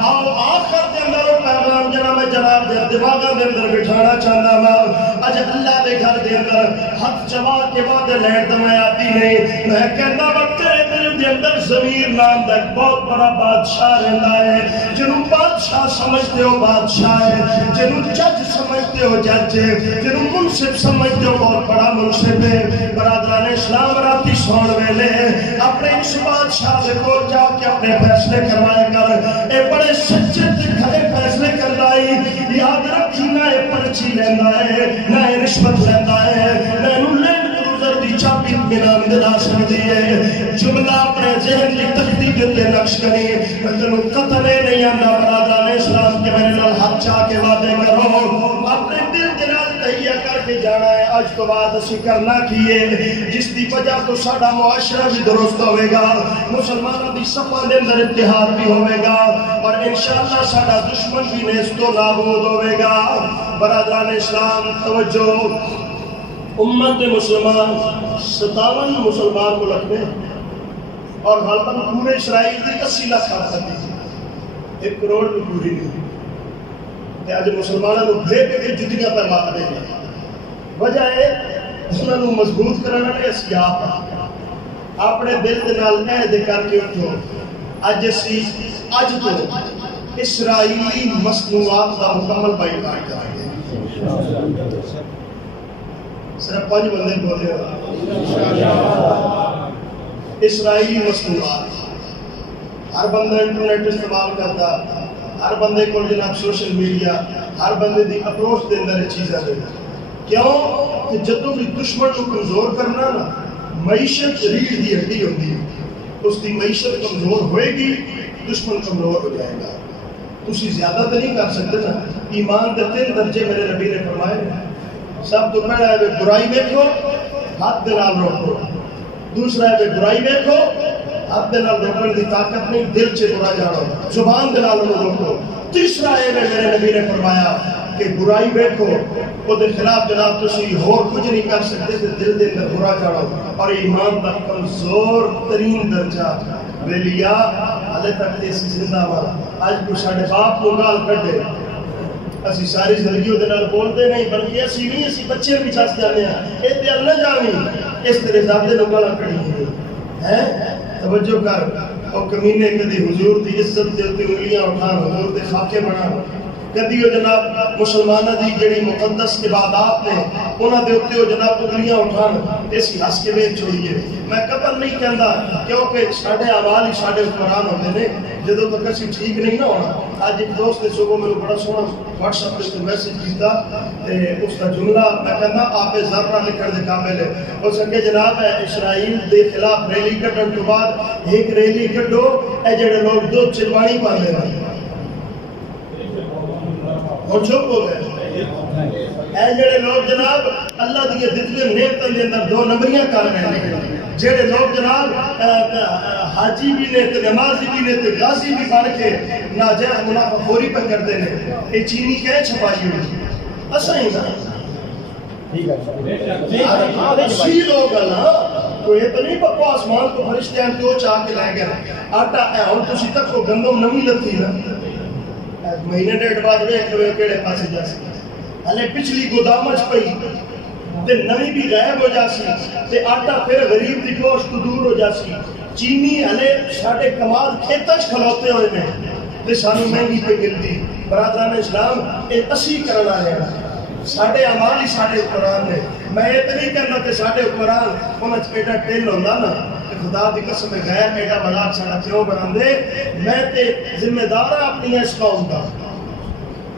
آؤ آخر دے اندر پیغام جناب دے دماغاں دے اندر بٹھانا چاہنا میں اج اللہ دے گھر دے اندر ہاتھ جما کے بعد لین تے میں آتی نہیں میں کہنا وقت دل دے اندر ضمیر نام دا ایک بہت بڑا بادشاہ رہتا ہے جنہوں بادشاہ سمجھتے ہو بادشاہ ہے جنہوں جج سمجھتے ہو جج ہے جنہوں منصف سمجھتے ہو بہت بڑا منصف ہے برادران اسلام راتی سون ویلے اپنے اس بادشاہ سے کو جا کے اپنے فیصلے کروایا کر اے بڑے سچے تے کھڑے فیصلے کروائی یاد رکھی نہ اے پرچی لینا ہے نہ اے رشوت لینا ہے نہ انہوں لینڈ کروزر دی چاپی بنا مدلا سکتی ہے جملہ اپنے ذہن کی تختی دیتے نقش کریں تنو قتل نہیں آنا برادران اسلام کے میرے نال ہاتھ چاہ کے وعدے کرو اپنے دل کے نال تہیہ کر کے جانا ہے اج تو بعد اسی کرنا کیے جس دی وجہ تو ساڈا معاشرہ بھی درست ہوے گا، مسلمانوں دی صفاں دے اندر اتحاد بھی ہوے گا، اور انشاءاللہ ساڈا دشمن بھی نیست و نابود ہوے گا۔ برادران اسلام توجہ، امت مسلمان 57 مسلمان ملک میں اور غالباً پورے اسرائیل کی 80 لاکھ آبادی تھی، 1 کروڑ بھی پوری نہیں۔ آج مسلمانوں کو بھیک کے جتیاں پہ مار دیں گے، وجہ ہے انہوں نے مضبوط کرنا ہے سیاح اپنے دل کے نال عہد کر کے اٹھو، اج تو اسرائیلی مصنوعات کا مکمل بائیکاٹ کریں گے۔ صرف 5 بندے بولے اسرائیلی مصنوعات، ہر بندہ انٹرنیٹ استعمال کرتا، ہر بندے کو جناب سوشل میڈیا، ہر بندے دی اپروچ دے اندر چیزیں دے، کیوں کہ جدوں بھی دشمن کو کمزور کرنا نا، معیشت ریڑھ دی ہڈی ہوتی ہے، اس دی معیشت کمزور ہوئے گی، دشمن کمزور ہو جائے گا۔ تسی زیادہ تو نہیں کر سکتے نا، ایمان دے 3 درجے میرے نبی نے فرمائے، سب تو پہلا ہے برائی دیکھو ہاتھ دے نال روکو، دوسرا ہے برائی دیکھو ہاتھ دے نال روکنے دی طاقت نہیں، دل سے برا جانو، زبان دے نال روکو، تیسرا ہے میرے نبی نے فرمایا کہ برائی دیکھو وہ دے خلاف جناب تسی اور کچھ نہیں کر سکتے تے دل دے اندر برا جانو، اور ایمان دا کمزور ترین درجہ ویلیا حالے تک ایسی زندہ ہوا، آج کو ساڑھے باپ کو گال کٹے، اسی ساری زندگیوں دے نال بولتے نہیں، بلکہ اسی نہیں، اسی بچے بھی چاس جانے ہیں، اے تے اللہ جانی اس طرح ذاتے نو گالا کڑی ہیں۔ توجہ کر، او کمینے کدی حضور دی عزت دے تے انگلیاں اٹھان، حضور دے خاکے بنا، کدی او جناب مسلمانہ دی جڑی مقدس عبادات نے انہاں دے اوتے او جناب انگلیاں اٹھان، اسی ہس کے ویکھ چھوڑیے۔ میں قتل نہیں کہندا کیونکہ ساڈے اعمال ہی ساڈے حکمران ہوندے نے، جدوں تک اسی ٹھیک نہیں نہ ہونا۔ اج ایک دوست نے صبح میرے بڑا سونا واٹس ایپ تے میسج کیتا تے اس دا جملہ میں کہندا آپ ذرہ لکھن دے قابل ہے، اس کہ جناب اسرائیل دے خلاف ریلی کڈن تو بعد ایک ریلی کڈو اے جڑے لوگ دودھ چلوانی پاندے نے اور چپ ہو گئے، اے جڑے لوگ جناب اللہ دی دتویں نعمتاں دے اندر 2 نمبریاں کر رہے ہیں، جڑے لوگ جناب حاجی بھی نے تے نمازی بھی نے تے غازی بھی بن کے ناجائز منافع خوری پہ کرتے ہیں، یہ چینی کہے چھپائی ہوئی اساں ہی نا اسی لوگ نا، کوئی تو نہیں پکو آسمان کو فرشتے ہیں تو چاہ کے لے گئے آٹا ہے، اور تسی تک کو گندم نمی لتی نا مہینے 1.5 بعد ویکھے کیڑے پاسے جا سی، ہلے پچھلی گودامچ پئی تے نوی بھی غائب ہو جاسی تے آٹا پھر غریب دی گوشت دور ہو جاسی، چینی ہلے ساڈے کمال کھیتاں کھلوتے ہوئے نے تے سانو مہنگی پہ ملدی۔ برادران اسلام اے اسی کرنا ہے، ساڈے اعمال ہی ساڈے حکمران نے۔ میں یہ تو نہیں کہنا کہ ساڈے حکمران انہاں چ ایڈا ٹل ہوندا نا کہ خدا دی قسم غیر ایڈا بڑا ساڈا کیوں بناندے، میں تے ذمہ دار ہاں اپنی اس قوم دا،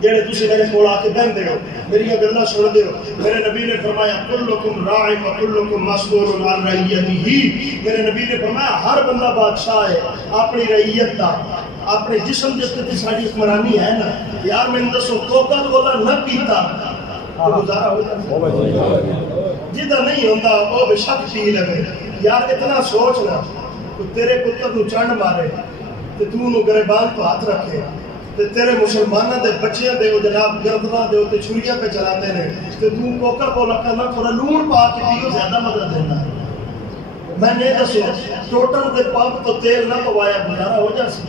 جڑے تسی میرے کول آ کے بہندے ہو، میری گلاں سن دے ہو۔ میرے نبی نے فرمایا کلکم راع و کلکم مسئول عن رعیتہ، میرے نبی نے فرمایا ہر بندہ بادشاہ ہے اپنی رعیت دا، اپنے جسم جس تے ساری حکمرانی ہے نا۔ یار میں دسو کوکا کولا نہ پیتا تو گزارا ہو جاتا، جدہ نہیں ہوندا وہ بے شک پی لگے۔ یار اتنا سوچ نا، تیرے پتر نو چنڈ مارے تے تو نو گریبان تو ہاتھ رکھے تے تیرے مسلمانہ دے بچیاں دے وہ جناب گردنا دے تے چھریاں پہ چلاتے نے تے تو کوکا کولا کرنا تھوڑا لون پا کے پیو زیادہ مدد دینا۔ میں نے دسو ٹوٹل دے پمپ تو تیل نہ پوایا گزارا ہو جاسی؟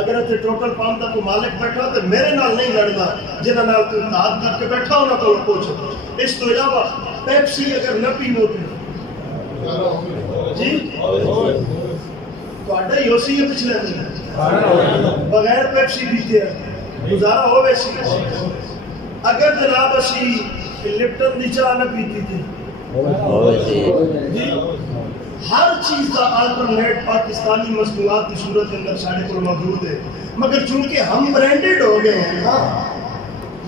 اگر تے ٹوٹل پمپ دا تو مالک بیٹھا تے میرے نال نہیں لڑنا، جنہاں نال تو اتحاد کر کے بیٹھا ہونا تو پوچھ۔ اس تو علاوہ پیپسی اگر نہ پیو جی تو ہی ہو سی ہے پچھلے دن بغیر پیپسی پیتے ہیں گزارا ہو ویسی۔ اگر جناب اسی لپٹن دی چاہ نہ پیتی تھی، ہر چیز کا آلٹرنیٹ پاکستانی مصنوعات کی صورت اندر سارے کو موجود ہے، مگر چونکہ ہم برانڈڈ ہو گئے ہیں نا،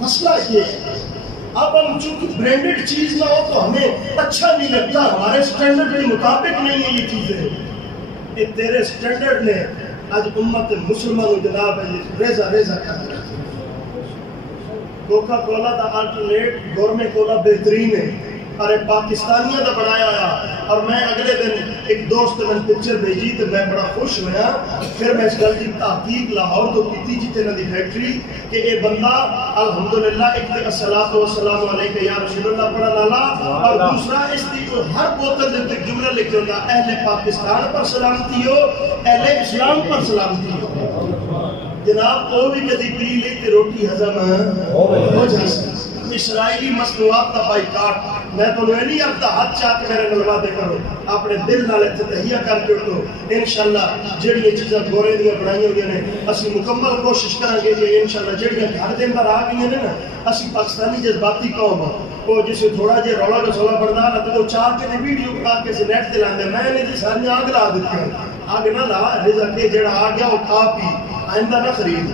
مسئلہ یہ ہے اب ہم چونکہ برانڈڈ چیز نہ ہو تو ہمیں اچھا نہیں لگتا، ہمارے سٹینڈرڈ کے مطابق نہیں ہے یہ چیزیں۔ یہ تیرے سٹینڈرڈ نے آج امت مسلمان جناب ہے ریزہ ریزہ کر رہے ہیں۔ کوکا کولا دا الٹرنیٹ گورمے کولا بہترین ہے اور پاکستانیاں دا بنایا ہے. اور میں اگلے دن ایک دوست میں پکچر بھیجی تو میں بڑا خوش ہوا. پھر میں اس گل کی تحقیق لاہور تو کی جتنے نہ دی فیکٹری کہ اے بندہ الحمدللہ ایک تے الصلاۃ والسلام علیک یا رسول اللہ پڑھن والا اور دوسرا اس دی ہر بوتل دے تے جملہ لکھ دیندا اہل پاکستان پر سلامتی ہو, اہل اسلام پر سلامتی ہو. جناب وہ بھی کدی پی لی تے روٹی ہضم ہو جائے. اسرائیلی مصنوعات کا بائیکاٹ میں تو نہیں آتا ہاتھ چاہ کے میرے نلوا دے کرو اپنے دل نال تہیہ کر کے اٹھو. انشاءاللہ جڑی چیزاں گورے دیا بنائی ہوئی ہیں اسی مکمل کوشش کریں گے کہ انشاءاللہ جڑی گھر دے اندر آ گئی ہیں نا اسی پاکستانی جذباتی قوم وہ جسے تھوڑا جہا رولا رسولا بڑھتا ہے تو وہ چاہ کے ویڈیو بنا کے نیٹ تے لاندے. میں نے جی ساری آگ لا دیتی ہیں. آگ نہ لا رضا کے جڑا آ گیا وہ کھا پی آئندہ نہ خرید.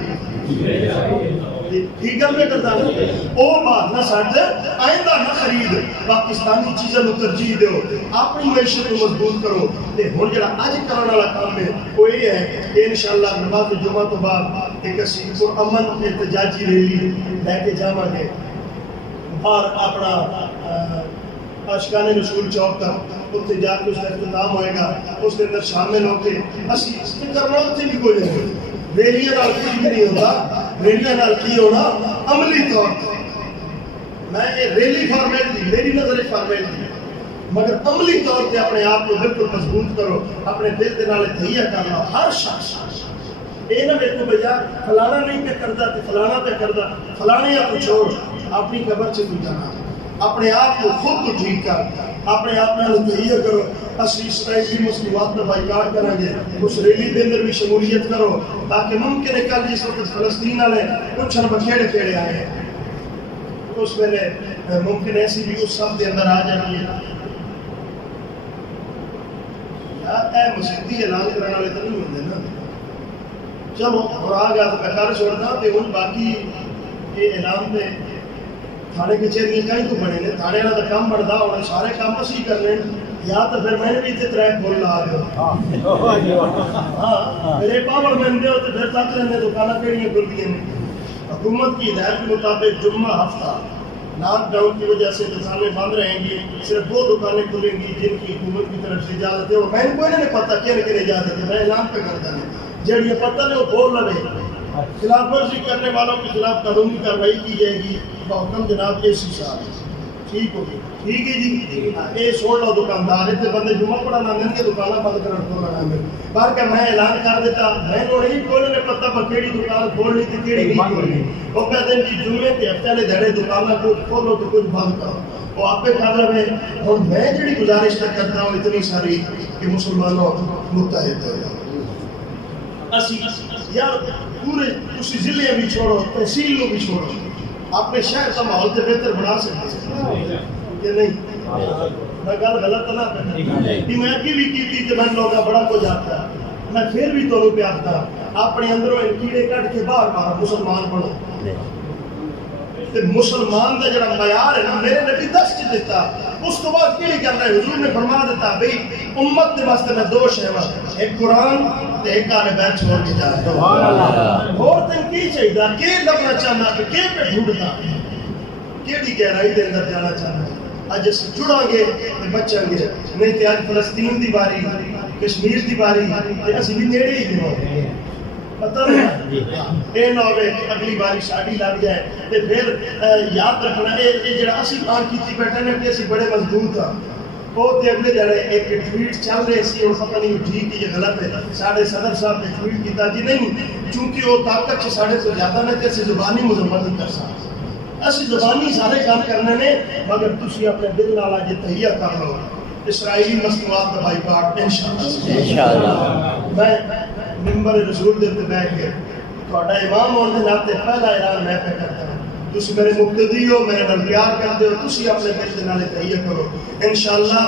ٹھیک گل میں کرتا ہے وہ بات نہ سٹ آئندہ نہ خرید. پاکستانی چیزوں کو ترجیح دو, اپنی معیشت کو مضبوط کرو. ہوں جڑا اج کرنے والا کام ہے وہ یہ ہے کہ انشاءاللہ نماز جمعہ تو بعد ایک اسی امن احتجاجی ریلی لے کے جاواں گے اور اپنا عاشقان رسول چوک تک اتنے جا کے اس کا اختتام ہوئے گا. اس کے اندر شامل ہو کے اسی کرنا اتنے بھی کوئی نہیں. ریلیاں نال کچھ بھی نہیں ہوتا. ریلیاں نال کی ہونا عملی طور پر میں ریلی فارمیلٹی میری نظر فارمیلٹی مگر عملی طور پہ اپنے آپ کو بالکل مضبوط کرو. اپنے دل کے نال تہیہ کرنا ہر شخص یہ نہ دیکھو بھیا فلانا نہیں پہ کرتا تو فلانا پہ کرتا. فلانے آپ کو چھوڑ اپنی قبر سے تو جانا. اپنے آپ کو خود کو ٹھیک کر اپنے آپ میں تہیہ کرو. اسی اسرائیلی مصنوعات کا بائیکاٹ کریں گے. اس ریلی کے اندر بھی شمولیت کرو تاکہ ممکن ہے کل جس وقت فلسطین والے کچھ بکھیڑے پھیڑے آئے اس ویلے ممکن ایسی بھی اس سب کے اندر آ جائیں گے. اے مسیحی اعلان کرنے والے تو نہیں ہوتے نا. چلو اور آ گیا تو میں چھوڑتا کہ ہوں باقی یہ اعلان پہ تھانے کچہریاں کہیں تو بنے نے. تھانے والا تو کام بڑھتا ہونا سارے کام اسی کرنے یا تو پھر میں نے بھی اتنے ٹریک کھول لا دیا. ہاں میرے پاور مین دے تو پھر تک لینے دکانیں کہڑی کھلتی ہیں. حکومت کی ہدایت کے مطابق جمعہ ہفتہ لاک ڈاؤن کی وجہ سے دکانیں بند رہیں گی. صرف وہ دکانیں کھلیں گی جن کی حکومت کی طرف سے اجازت ہے. اور میں کو نہیں پتا کہ اجازت ہے. میں اعلان پہ کرتا نہیں جڑی پتہ نہیں وہ بول رہے. خلاف ورزی کرنے والوں کے خلاف قانونی کارروائی کی جائے گی بحکم جناب کے سی صاحب. ٹھیک ہوگی ٹھیک ہے جی. یہ سن لو دکاندار اتنے بندے جمعہ پڑھانا دیں گے دکانیں بند کرنا. پر کہ میں اعلان کر دیتا میں نہیں کوئی نے پتا پر کہڑی دکان کھولنی تھی کہڑی نہیں کھولنی. وہ کہتے ہیں کہ جمعے کے ہفتے والے دھڑے دکانیں کچھ کھولو تو کچھ بند کرو. وہ آپ پہ کر رہے ہیں. اور میں جڑی گزارش کرتا ہوں اتنی ساری کہ مسلمانوں متحد ہو جاؤ. یار پورے اسی ضلع بھی چھوڑو تحصیل کو بھی چھوڑو اپنے شہر کا ماحول سے بہتر بنا سکتے ہیں کہ نہیں. میں گل غلط نہ کرنا میں ابھی بھی کی تھی میں لوگوں بڑا کچھ آتا میں پھر بھی تو پہ آتا اپنے اندروں کیڑے کٹ کے باہر مارا مسلمان بنو. مسلمان کا جڑا معیار ہے نا میرے نبی دس چ دیتا. اس تو بعد کیڑی کرنا ہے حضور نے فرما دیتا بھئی امت کے واسطے میں دو شہوا ایک قرآن تے ایک اہل بیت چھوڑ کے جا. سبحان اللہ. اور تن کی چاہیے کہ لبنا چاہنا کہ پہ ڈھونڈتا کیڑی گہرائی دے اندر جانا چاہنا. اج اس جڑاں گے تے بچاں گے نہیں تے اج فلسطین دی باری کشمیر دی باری تے اسی بھی نیڑے ہی گئے. پتہ نہیں اے نہ ہوے اگلی باری ساڈی لگ جائے تے پھر یاد رکھنا اے جڑا اسی کام کیتی بیٹھے نے کہ اسی بڑے مضبوط ہاں. وہ تے اگلے جڑے ایک ٹویٹ چل رہے سی اور پتہ نہیں ٹھیک ہے یا غلط ہے. ساڈے صدر صاحب نے ٹویٹ کیتا جی نہیں چونکہ وہ طاقت سے ساڈے تو زیادہ نے تے زبانی مذمت نہیں کر سکتے. اسی زبانی سارے کام کرنے نے مگر تسی اپنے دل نال اج تہیہ کر لو. اسرائیلی مصنوعات کا بائیکاٹ انشاءاللہ. میں ممبر رسول دے تے بیٹھ کے تہاڈا امام ہونے دے ناطے پہلا اعلان میں پہ کرتا ہوں. تسی میرے مقتدی ہو میرے نال پیار کرتے ہو تسی اپنے دل دے نال تہیہ کرو. انشاءاللہ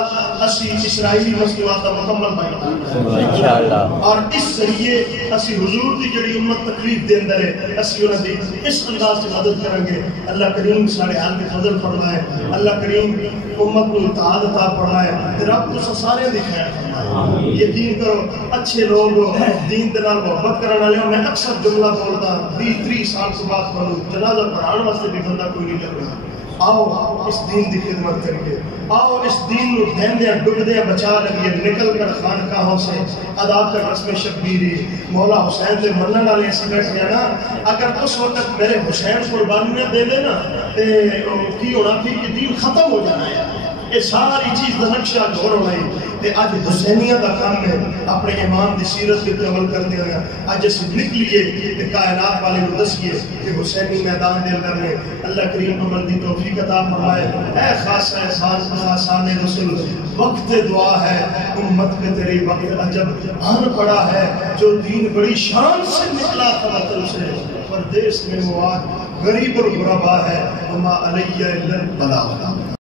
اسی اسرائیلی مصنوعات کا مکمل بائیکاٹ انشاءاللہ. اور اس ذریعے اسی حضور دی جڑی امت تکلیف دے اندر ہے اسی انہاں دی اس انداز سے مدد کریں گے. اللہ کریم سارے حال میں فضل فرمائے. اللہ کریم امت کو اتحاد عطا فرمائے. رب تو سارے دی خیر فرمائے. یقین کرو اچھے لوگ دین دے نال محبت کرنے والے. میں اکثر جملہ بولتا 20-30 سال کے بعد پڑھوں جنازہ پڑھانے واسطے بھی بندہ کوئی نہیں لگ رہا. آؤ اس دین کی خدمت کریے, آؤ اس دین کو دہندے ڈبدے بچا لگیے, نکل کر خانقاہوں سے ادا کر رسم شبیری. مولا حسین سے منن والے ایسے بیٹھے ہیں نا, اگر اس وقت میرے حسین قربانی نہ دے دے نا تے کی ہونا تھی کہ دین ختم ہو جانا ہے. یہ ساری چیز کا نقشہ گھر ہونا ہے. اج حسینیہ کا کام ہے اپنے امام کی سیرت کے عمل کرتے ہوئے. اج اس نکلیے کہ کائنات والے کو دسیے کہ حسینی میدان دے اندر میں اللہ کریم عمل دی توفیق عطا فرمائے. اے خاصہ احسان خاصان رسول, وقت دعا ہے امت پہ تیری وقت عجب آن پڑا ہے. جو دین بڑی شان سے نکلا تھا وطن سے, پردیس میں مواد غریب الغربا ہے, وما علیہ الا البلاغ.